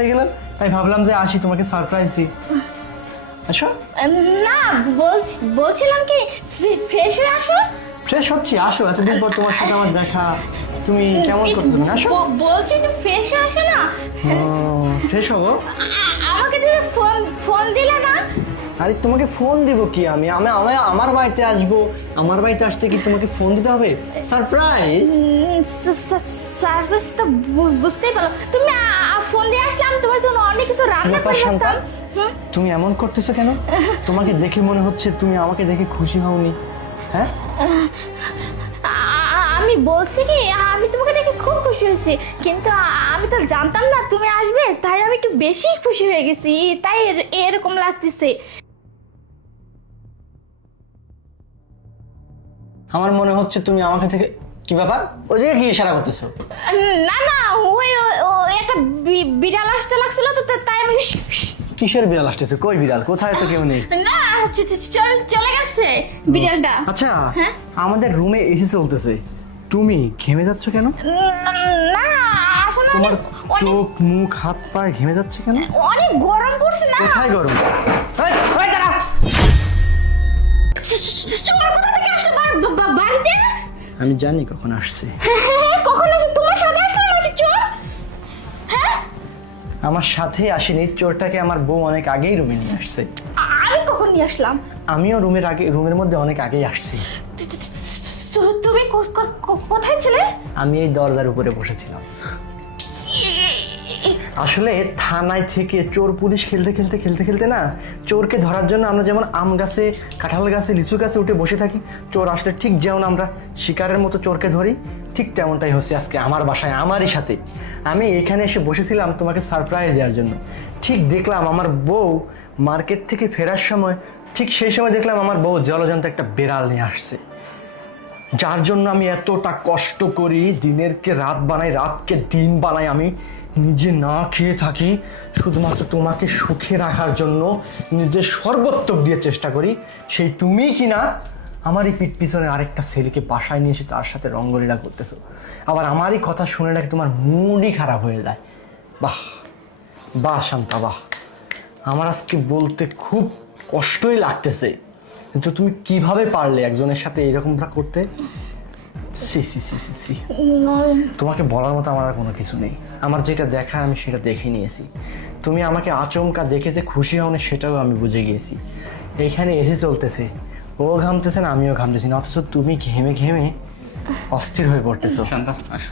হয়ে গেলাম, তাই ভাবলাম যে আসি তোমাকে সারপ্রাইজ দিই। আসো। না বলছিলাম কি ফ্রেশ হয়ে আসো। ফ্রেশ হচ্ছি, আসো। এতদিন পর তোমার সাথে আমার দেখা, তুমি কেমন করছো? তুমি আসো। বলছি একটু ফ্রেশ হয়ে আসো না। ফ্রেশ হবো? আমাকে দিদি ফোন দিলে না। আরে তোমাকে ফোন দিব কি? আমি আমার বাড়িতে আসবো, আমার বাড়িতে আসতে কি তোমাকে ফোন দিতে হবে? সারপ্রাইজ। সার্ভিস তো বুঝতেই পারো তুমি। ফোন দিয়ে আসলাম, তোমার জন্য অনেক কিছু রান্না করে শান্তা, রাখতাম। তুমি এমন করতেছো কেন? তোমাকে দেখে মনে হচ্ছে তুমি আমাকে দেখে খুশি হওনি। হ্যাঁ, আমি বলছি কি আমি তোমাকে দেখে খুব খুশি হয়েছি, কিন্তু আমি তো জানতাম না তুমি আসবে, তাই আমি একটু বেশি খুশি হয়ে গেছি, তাই এরকম লাগতেছে। আমার মনে হচ্ছে তুমি আমাকে থেকে কি ব্যাপার, ওই দিকে কি ইশারা করতেছো? না না, ওই একটা বিড়াল আসতে লাগছিল তো, তাই আমি কিসের বিড়াল আসতেছে? কই বিড়াল? কোথায়? তো কেউ নেই। না চলে গেছে বিড়ালটা। আচ্ছা, হ্যাঁ? আমাদের রুমে এসি চলতেছে, তুমি ঘেমে যাচ্ছ কেন? না আসলে তোমার চোখ মুখ হাত পা ঘেমে যাচ্ছে কেন? অনেক গরম পড়ছে না। কোথায় গরম? এই দাঁড়া। চোর কোথা থেকে আসলো বাড়িতে? আমি জানি কখন আসছে। হ্যাঁ, কখন আসলো? তোমার সাথে আসলো নাকি চোর? হ্যাঁ, আমার সাথে আসেনি, চোরটাকে আমার বউ অনেক আগেই রুমে নিয়ে আসছে। আমি কখন নিয়ে আসলাম? আমিও রুমের মধ্যে অনেক আগেই আসছি। তুমি কোথায় ছিলে? আমি এই দরজার উপরে বসেছিলাম। আসলে থানায় থেকে চোর পুলিশ খেলতে না, চোরকে ধরার জন্য আমরা যেমন আম গাছে, কাঁঠাল গাছে, লিচু গাছে উঠে বসে থাকি, চোর আসলে ঠিক যেমন আমরা শিকারের মতো চোরকে ধরি, ঠিক তেমনটাই হচ্ছে আজকে আমার বাসায় আমারই সাথে। আমি এখানে এসে বসেছিলাম তোমাকে সারপ্রাইজ দেওয়ার জন্য। ঠিক দেখলাম আমার বউ মার্কেট থেকে ফেরার সময়, ঠিক সেই সময় দেখলাম আমার বউ জলজন্ত একটা বিড়াল নিয়ে আসছে, যার জন্য আমি এতটা কষ্ট করি, দিনেরকে রাত বানাই, রাতকে দিন বানাই, আমি নিজে না খেয়ে থাকি শুধুমাত্র তোমাকে সুখে রাখার জন্য, নিজের সর্বোত্তক দিয়ে চেষ্টা করি। সেই তুমি কি না আমার এই পিঠ পিছনে আরেকটা ছেলেকে বাসায় নিয়ে এসে তার সাথে রঙ্গলীলা করতেছো, আবার আমারই কথা শুনে নাকি তোমার মুডই খারাপ হয়ে যায়। বাহ বাহ শান্তা, বাহ। আমার আজকে বলতে খুব কষ্টই লাগতেছে, কিন্তু তুমি কিভাবে পারলে একজনের সাথে এরকমটা করতে? সি সি সি সি সি। তোমাকে বলার মতো আমার আর কোনো কিছু নেই। আমার যেটা দেখা আমি সেটা দেখে নিয়েছি। তুমি আমাকে আচমকা দেখে যে খুশি হও না সেটাও আমি বুঝে গিয়েছি। এইখানে এসে চলতেছে, ও ঘামতেছে না, আমিও ঘামতেছি না, অথচ তুমি ঘেমে ঘেমে অস্থির হয়ে পড়তেছো। শান্ত, আসো।